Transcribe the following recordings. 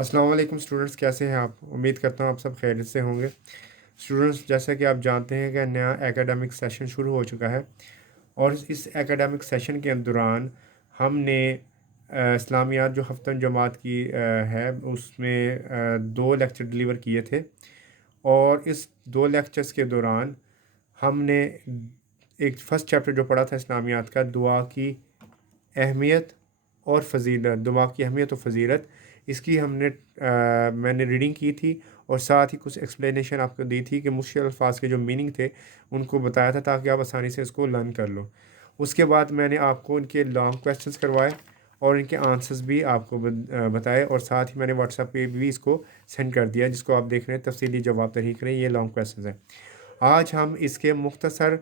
अस्सलाम वालेकुम स्टूडेंट्स, कैसे हैं आप? उम्मीद करता हूँ आप सब खैरियत से होंगे। स्टूडेंट्स, जैसा कि आप जानते हैं कि नया एकेडमिक सेशन शुरू हो चुका है और इस एकेडमिक सेशन के दौरान हमने इस्लामियात जो हफ्ता जमात की है उसमें 2 लेक्चर डिलीवर किए थे। और इस 2 लेक्चर्स के दौरान हमने एक फ़र्स्ट चैप्टर जो पढ़ा था इस्लामियात का, दुआ की अहमियत और फ़जीलत, दुआ की अहमियत और फ़जीलत, इसकी मैंने रीडिंग की थी और साथ ही कुछ एक्सप्लेनेशन आपको दी थी कि मुश्किल अल्फाज के जो मीनिंग थे उनको बताया था ताकि आप आसानी से इसको लर्न कर लो। उसके बाद मैंने आपको इनके लॉन्ग क्वेश्चंस करवाए और इनके आंसर्स भी आपको बताए और साथ ही मैंने व्हाट्सएप पे भी इसको सेंड कर दिया, जिसको आप देख रहे हैं तफसीली जवाब तहरीक रहे हैं। ये लॉन्ग क्वेश्चंस हैं। आज हम इसके मुख्तसर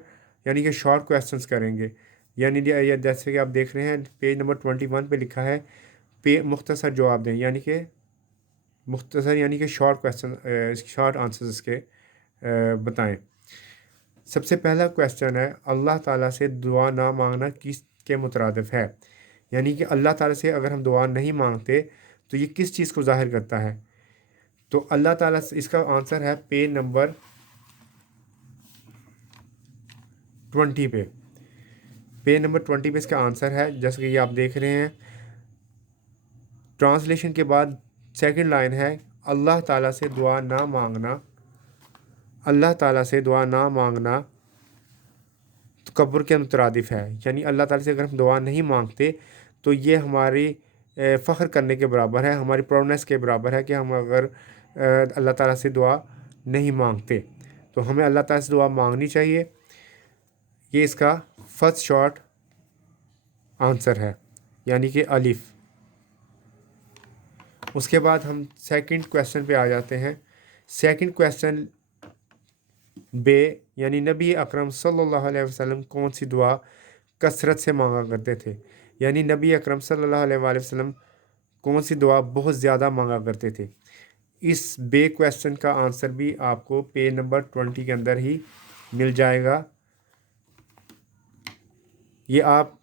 यानी कि शॉर्ट क्वेश्चंस करेंगे। यानी ये जैसे कि आप देख रहे हैं पेज नंबर 21 पे लिखा है पे मुख्तसर जवाब दें, यानी कि मुख्तसर यानी कि शॉर्ट क्वेश्चन, शॉर्ट आंसर्स इसके बताएं। सबसे पहला क्वेश्चन है, अल्लाह ताला से दुआ ना मांगना किस के मुतरादिफ है? यानी कि अल्लाह ताला से अगर हम दुआ नहीं मांगते तो ये किस चीज़ को ज़ाहिर करता है? तो अल्लाह ताला से इसका आंसर है पेज नंबर 20 पे। पेज नंबर 20 पे इसका आंसर है, जैसे कि ये आप देख रहे हैं। ट्रांसलेशन के बाद सेकंड लाइन है, अल्लाह ताला से दुआ ना मांगना, अल्लाह ताला से दुआ ना मांगना तकब्बुर के मुतरादिफ है। यानी अल्लाह ताला से अगर हम दुआ नहीं मांगते तो ये हमारी फ़ख्र करने के बराबर है, हमारी प्राउडनेस के बराबर है कि हम अगर अल्लाह ताला से दुआ नहीं मांगते। तो हमें अल्लाह ताला से दुआ मांगनी चाहिए। ये इसका फर्स्ट शॉर्ट आंसर है, यानी कि अलिफ। उसके बाद हम सेकंड क्वेश्चन पे आ जाते हैं। सेकंड क्वेश्चन बे, यानी नबी अकरम सल्लल्लाहु अलैहि वसल्लम कौन सी दुआ कसरत से मांगा करते थे? यानी नबी अकरम सल्लल्लाहु अलैहि वसल्लम कौन सी दुआ बहुत ज़्यादा मांगा करते थे? इस बे क्वेश्चन का आंसर भी आपको पेज नंबर 20 के अंदर ही मिल जाएगा। ये आप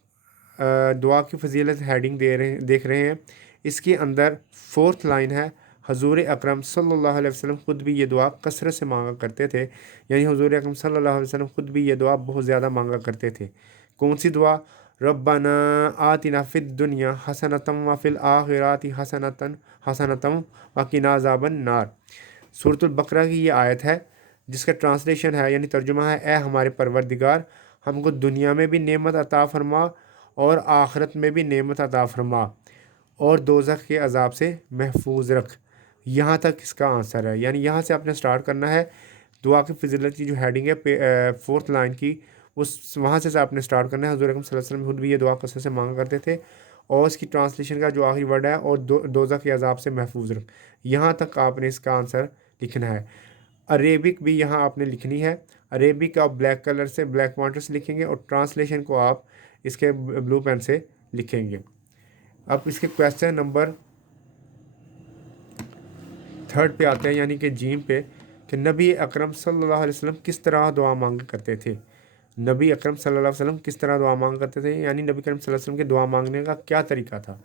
दुआ की फजीलत हेडिंग देख रहे हैं। इसके अंदर फोर्थ लाइन है, हजूर अकरम सल्लल्लाहु अलैहि वसल्लम ख़ुद भी ये दुआ कसरत से मांगा करते थे। यानी हजूर अकरम सल्लल्लाहु अलैहि वसल्लम ख़ुद भी ये दुआ बहुत ज़्यादा मांगा करते थे। कौन सी दुआ? रब्बना आतिना फिद दुनिया हसनतम व फिल आखिराति हसनतम व किना अज़ाबन नार। सूरतुल बकरा की ये आयत है, जिसका ट्रांसलेशन है यानी तर्जुमा है, ए हमारे परवरदिगार, हमको दुनिया में भी नेमत अता फरमा और आखिरत में भी नेमत अता फरमा और दोज़ख के अज़ाब से महफूज रख। यहाँ तक इसका आंसर है। यानी यहाँ से आपने स्टार्ट करना है। दुआ की फजीलत की जो हेडिंग है फोर्थ लाइन की, उस वहाँ से आपने स्टार्ट करना है। हज़रत अकरम सल्लल्लाहु अलैहि वसल्लम खुद भी ये दुआ कसरत से मांगा करते थे और इसकी ट्रांसलेशन का जो आखिरी वर्ड है, और दोज़ख के अज़ाब से महफूज रख। यहाँ तक आपने इसका आंसर लिखना है। अरेबिक भी यहाँ आपने लिखनी है। अरेबिक आप ब्लैक कलर से, ब्लैक पॉइंटर से लिखेंगे और ट्रांसलेशन को आप इसके ब्लू पेन से लिखेंगे। अब इसके क्वेश्चन नंबर 3 पे आते हैं, यानी कि जीम पे, कि नबी अकरम सल्लल्लाहु अलैहि वसल्लम किस तरह दुआ मांगा करते थे? नबी अकरम सल्लल्लाहु अलैहि वसल्लम किस तरह दुआ मांगा करते थे, यानी नबी अकरम सल्लल्लाहु अलैहि वसल्लम के दुआ मांगने का क्या तरीका था?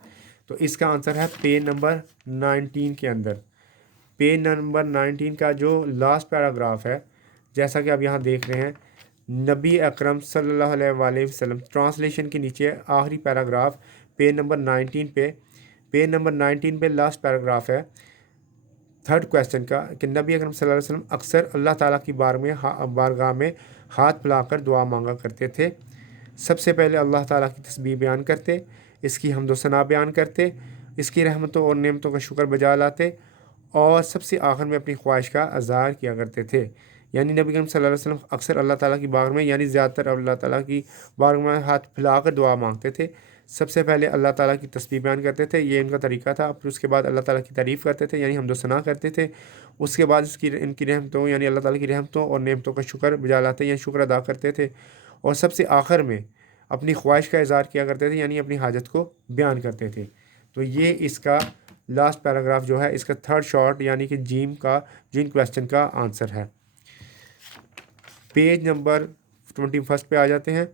तो इसका आंसर है पेज नंबर 19 के अंदर। पेज नंबर 19 का जो लास्ट पैराग्राफ है, जैसा कि आप यहाँ देख रहे हैं, नबी अकरम सल्लल्लाहु अलैहि वसल्लम, ट्रांसलेशन के नीचे आखिरी पैराग्राफ पेज नंबर 19 पे, पेज नंबर 19 पे लास्ट पैराग्राफ है थर्ड क्वेश्चन का, कि नबी अकरम सल्लल्लाहु अलैहि वसल्लम अक्सर अल्लाह ताला की बारगाह में हाथ फैलाकर दुआ मांगा करते थे। सबसे पहले अल्लाह ताला की तस्बीह बयान करते, इसकी हम्द व सना बयान करते, इसकी रहमतों और नेमतों का शुक्र बजा लाते और सबसे आखिर में अपनी ख्वाहिश का अज़हार किया करते थे। यानी नबी करीम सल्लल्लाहु अलैहि वसल्लम अक्सर अल्लाह ताला की बारगाह में, यानी ज़्यादातर अल्लाह ताला की बारगाह में हाथ फैलाकर दुआ मांगते थे। सबसे पहले अल्लाह ताला की तस्बीह बयान करते थे, ये इनका तरीका था। फिर उसके बाद अल्लाह ताला की तारीफ़ करते थे, यानी हम्द व सना करते थे। उसके बाद इनकी रहमतों, यानी अल्लाह ताला की रहमतों और नेमतों का शुक्र बजा लाते, यानी शुक्र अदा करते थे। और सबसे आखिर में अपनी ख्वाहिश का इज़हार किया करते थे, यानी अपनी हाजत को बयान करते थे। तो ये इसका लास्ट पैराग्राफ जो है, इसका थर्ड शॉर्ट यानी कि जीन क्वेश्चन का आंसर है। पेज नंबर 21 पे आ जाते हैं।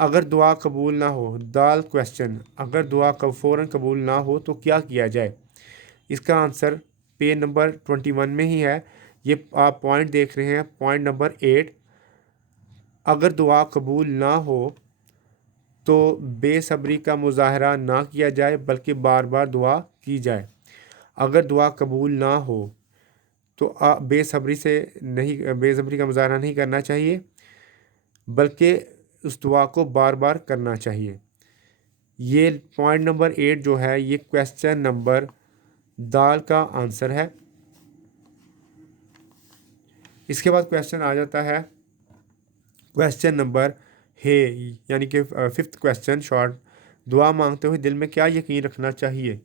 अगर दुआ कबूल ना हो, दाल क्वेश्चन, अगर दुआ फ़ौरन कबूल ना हो तो क्या किया जाए? اس کا آنسر پیج نمبر 21 میں ہی ہے. یہ آپ پوائنٹ دیکھ رہے ہیں، پوائنٹ نمبر 8. اگر دعا قبول نہ ہو تو بے صبری کا مظاہرہ نہ کیا جائے بلکہ بار بار دعا کی جائے. اگر دعا قبول نہ ہو تو بے صبری کا مظاہرہ نہیں کرنا چاہیے بلکہ اس دعا کو بار بار کرنا چاہیے. یہ پوائنٹ نمبر 8 جو ہے یہ کویسچن نمبر دال کا آنسر ہے. اس کے بعد کویسچن آ جاتا ہے کویسچن نمبر یعنی کہ 5th کویسچن شارٹ. دعا مانگتے ہوئے دل میں کیا یقین رکھنا چاہیے؟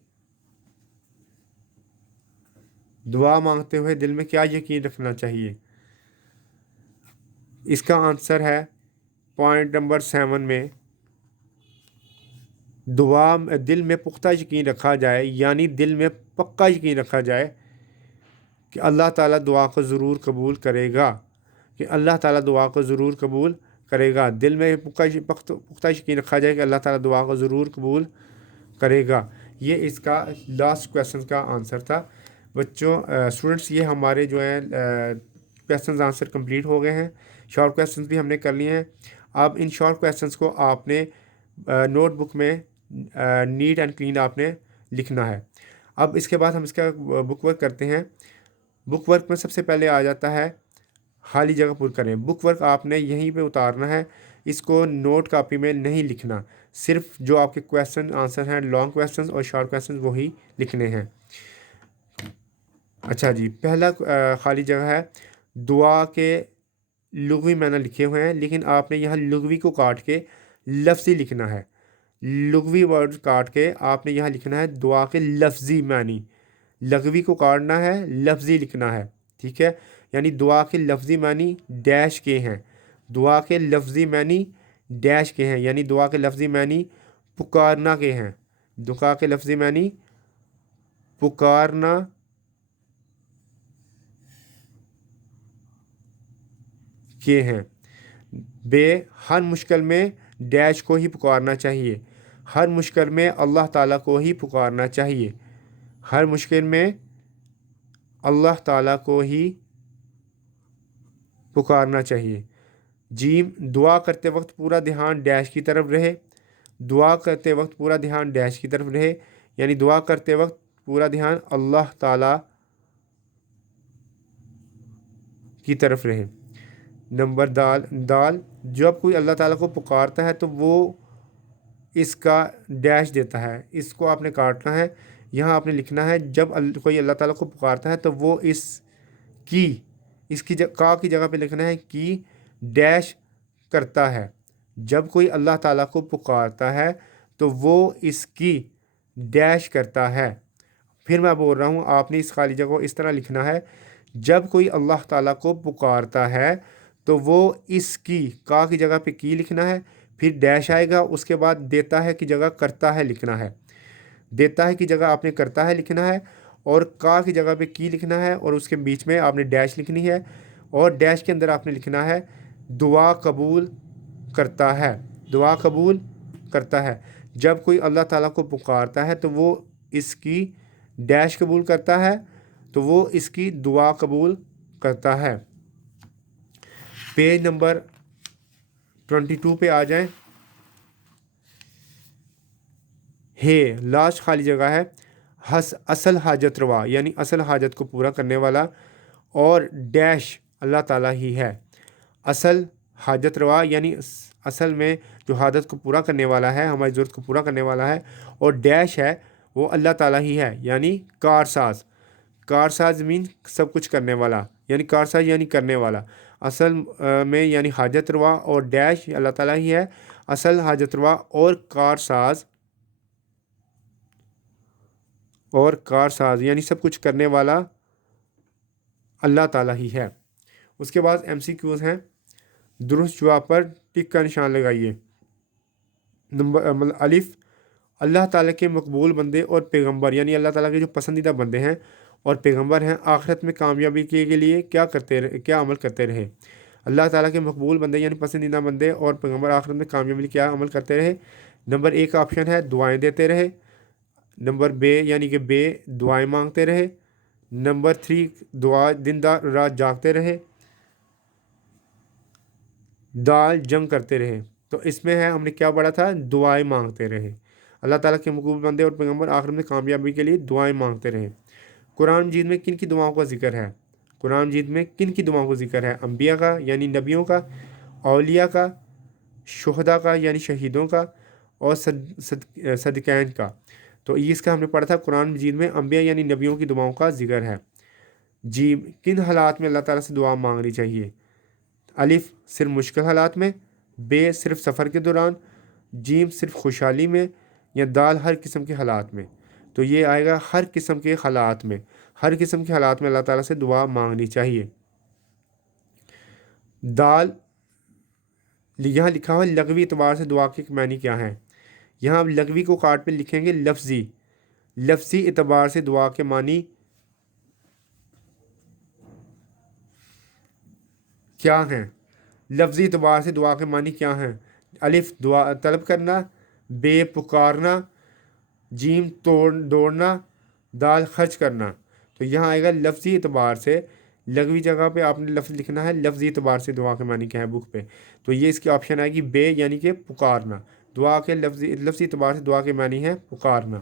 دعا مانگتے ہوئے دل میں کیا یقین رکھنا چاہیے؟ اس کا آنسر ہے پوائنٹ نمبر 7 میں دل میں پختہ یقین رکھا جائے، یعنی دل میں پکا یقین رکھا جائے کہ اللہ تعالیٰ دعا کو ضرور قبول کرے گا، کہ اللہ تعالیٰ دعا کو ضرور قبول کرے گا. دل میں پختہ یقین رکھا جائے کہ اللہ تعالیٰ دعا کو ضرور قبول کرے گا. یہ اس کا لاسٹ کویسچن کا آنسر تھا. بچوں اسٹوڈنٹس یہ ہمارے جو ہیں کویسچنز آنسر کمپلیٹ ہو گئے ہیں. شارٹ کویسچنز بھی ہم نے کر لیے ہیں. اب ان شارٹ کویسچنز کو آپ نے نوٹ بک میں نیٹ اینڈ کلین آپ نے لکھنا ہے. اب اس کے بعد ہم اس کا بک ورک کرتے ہیں. بک ورک میں سب سے پہلے آ جاتا ہے خالی جگہ پر کریں. بک ورک آپ نے یہیں پہ اتارنا ہے، اس کو نوٹ کاپی میں نہیں لکھنا. صرف جو آپ کے کویسچن آنسر ہیں لانگ کویسچنز اور شارٹ کویسچنز وہی لکھنے ہیں. اچھا جی، پہلا خالی جگہ ہے دعا کے لغوی معنی لکھے ہوئے ہیں، لیکن آپ نے یہاں لغوی کو کاٹ کے لفظی لکھنا ہے. لغوی ورڈ کاٹ کے آپ نے یہاں لکھنا ہے دعا کے لفظی معنی. لغوی کو کاٹنا ہے، لفظی لکھنا ہے. ٹھیک ہے، یعنی دعا کے لفظی معنی ڈیش کے ہیں. دعا کے لفظی معنی ڈیش کے ہیں، یعنی دعا کے لفظی معنی پکارنا کے ہیں. دعا کے لفظی معنی پکارنا کے ہیں. ہر مشکل میں ڈیش کو ہی پکارنا چاہیے. ہر مشکل میں اللہ تعالیٰ کو ہی پکارنا چاہیے. ہر مشکل میں اللہ تعالیٰ کو ہی پکارنا چاہیے. جیم، دعا کرتے وقت پورا دھیان ڈیش کی طرف رہے. دعا کرتے وقت پورا دھیان ڈیش کی طرف رہے، یعنی دعا کرتے وقت پورا دھیان اللہ تعالیٰ کی طرف رہے. نمبر دال، جب کوئی اللہ تعالیٰ کو پکارتا ہے تو وہ اس کا ڈیش دیتا ہے. اس کو آپ نے کاٹنا ہے. یہاں آپ نے لکھنا ہے جب کوئی اللہ تعالیٰ کو پکارتا ہے تو وہ اس کی کا کی جگہ پہ لکھنا ہے کی ڈیش کرتا ہے. جب کوئی اللہ تعالیٰ کو پکارتا ہے تو وہ اس کی ڈیش کرتا ہے. پھر میں بول رہا ہوں، آپ نے اس خالی جگہ کو اس طرح لکھنا ہے جب کوئی اللہ تعالیٰ کو پکارتا ہے تو وہ اس کا کی جگہ پہ کی لکھنا ہے، پھر ڈیش آئے گا، اس کے بعد دیتا ہے کی جگہ کرتا ہے لکھنا ہے. دیتا ہے کی جگہ آپ نے کرتا ہے لکھنا ہے، اور کا کی جگہ پہ کی لکھنا ہے، اور اس کے بیچ میں آپ نے ڈیش لکھنی ہے، اور ڈیش کے اندر آپ نے لکھنا ہے دعا قبول کرتا ہے. دعا قبول کرتا ہے. جب کوئی اللہ تعالیٰ کو پکارتا ہے تو وہ اس کی ڈیش قبول کرتا ہے، تو وہ اس کی دعا قبول کرتا ہے. پیج نمبر 22 پہ آ جائیں. لاسٹ خالی جگہ ہے اصل حاجت روا، یعنی اصل حاجت کو پورا کرنے والا، اور ڈیش اللہ تعالیٰ ہی ہے. اصل حاجت روا یعنی اصل میں جو حاجت کو پورا کرنے والا ہے، ہماری ضرورت کو پورا کرنے والا ہے، اور ڈیش ہے وہ اللہ تعالیٰ ہی ہے، یعنی کارساز. کارساز مین سب کچھ کرنے والا، یعنی کارساز یعنی کرنے والا. اصل میں یعنی حاجت روا اور ڈیش اللہ تعالیٰ ہی ہے. اصل حاجت روا اور کارساز یعنی سب کچھ کرنے والا اللہ تعالیٰ ہی ہے. اس کے بعد MCQs ہیں. درست جواب پر ٹک کا نشان لگائیے. الف، اللہ تعالیٰ کے مقبول بندے اور پیغمبر، یعنی اللہ تعالیٰ کے جو پسندیدہ بندے ہیں اور پیغمبر ہیں، آخرت میں کامیابی کے لیے کیا عمل کرتے رہے. اللہ تعالیٰ کے مقبول بندے یعنی پسندیدہ بندے اور پیغمبر آخرت میں کامیابی کے لیے کیا عمل کرتے رہے. نمبر 1 آپشن ہے دعائیں دیتے رہے. नंबर बे यानी कि बे दुआएं मांगते रहे। नंबर 3 दुआ दिन रात जागते रहे। दाल जंग करते रहे। तो इसमें है हमने क्या पढ़ा था, दुआएं मांगते रहे। अल्लाह ताला के मकबूल बंदे और पैगंबर आखिर में कामयाबी के लिए दुआएं मांगते रहे। कुरान मजीद में किन की दुआओं का जिक्र है? कुरान मजीद में किन की दुआओं का जिक्र है? अम्बिया का यानी नबियों का, औलिया का, शुहदा का यानी शहीदों का, और सदकैन का। तो ये इसका हमने पढ़ा था कुरान मजीद में अम्बिया यानी नबियों की दुआओं का जिक्र है। जी, किन हालात में अल्लाह ताला से दुआ मांगनी चाहिए? अलिफ सिर्फ मुश्किल हालात में, बे सिर्फ सफ़र के दौरान, जीम सिर्फ खुशहाली में, या दाल हर किस्म के हालात में? तो ये आएगा हर किस्म के हालात में। हर किस्म के हालात में अल्लाह ताला से दुआ मांगनी चाहिए। दाल यहाँ लिखा हुआ लगवी एतबार से दुआ के मानी क्या है? यहाँ आप लगवी को कार्ड पे लिखेंगे लफ्ज़ी। लफ्ज़ी एतबार से दुआ के मानी क्या हैं? लफ्ज़ी एतबार से दुआ के मानी क्या हैं? अलिफ दुआ तलब करना, बे पुकारना, जीम दौड़ना, दाल खर्च करना। तो यहाँ आएगा लफ्ज़ी एतबार से। लगवी जगह पे आपने लफ्ज़ लिखना है, लफ्ज़ी एतबार से दुआ के मानी क्या है बुक पे। तो ये इसकी ऑप्शन आएगी बे यानी कि पुकारना। दुआ के लफ्ज़ी एतबार से दुआ के मानी है पुकारना।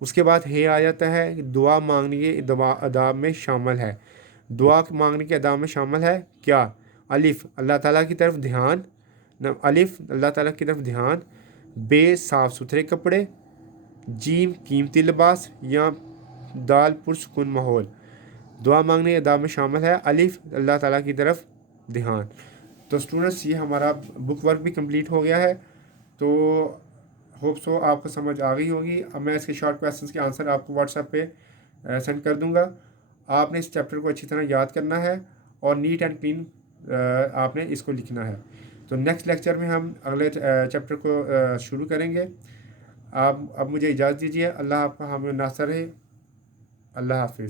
उसके बाद हे आ जाता है कि दुआ मांगने के अदाब में शामिल है। दुआ मांगने के अदाब में शामिल है क्या? अलिफ अल्लाह ताला की तरफ ध्यान, अलिफ अल्लाह ताला की तरफ ध्यान, बे साफ़ सुथरे कपड़े, जीम कीमती लिबास, या दाल पुरसकून माहौल। दुआ मांगने के अदाब में शामिल है अलिफ अल्लाह ताला की तरफ ध्यान। तो स्टूडेंट्स ये हमारा बुक वर्क भी कंप्लीट हो गया है। तो होप सो आपको समझ आ गई होगी। अब मैं इसके शॉर्ट क्वेश्चंस के आंसर आपको व्हाट्सएप पे सेंड कर दूंगा। आपने इस चैप्टर को अच्छी तरह याद करना है और नीट एंड क्लीन आपने इसको लिखना है। तो नेक्स्ट लेक्चर में हम अगले चैप्टर को शुरू करेंगे। आप अब मुझे इजाज़त दीजिए। अल्लाह आपका हामी नासर रहे। अल्लाह हाफिज़।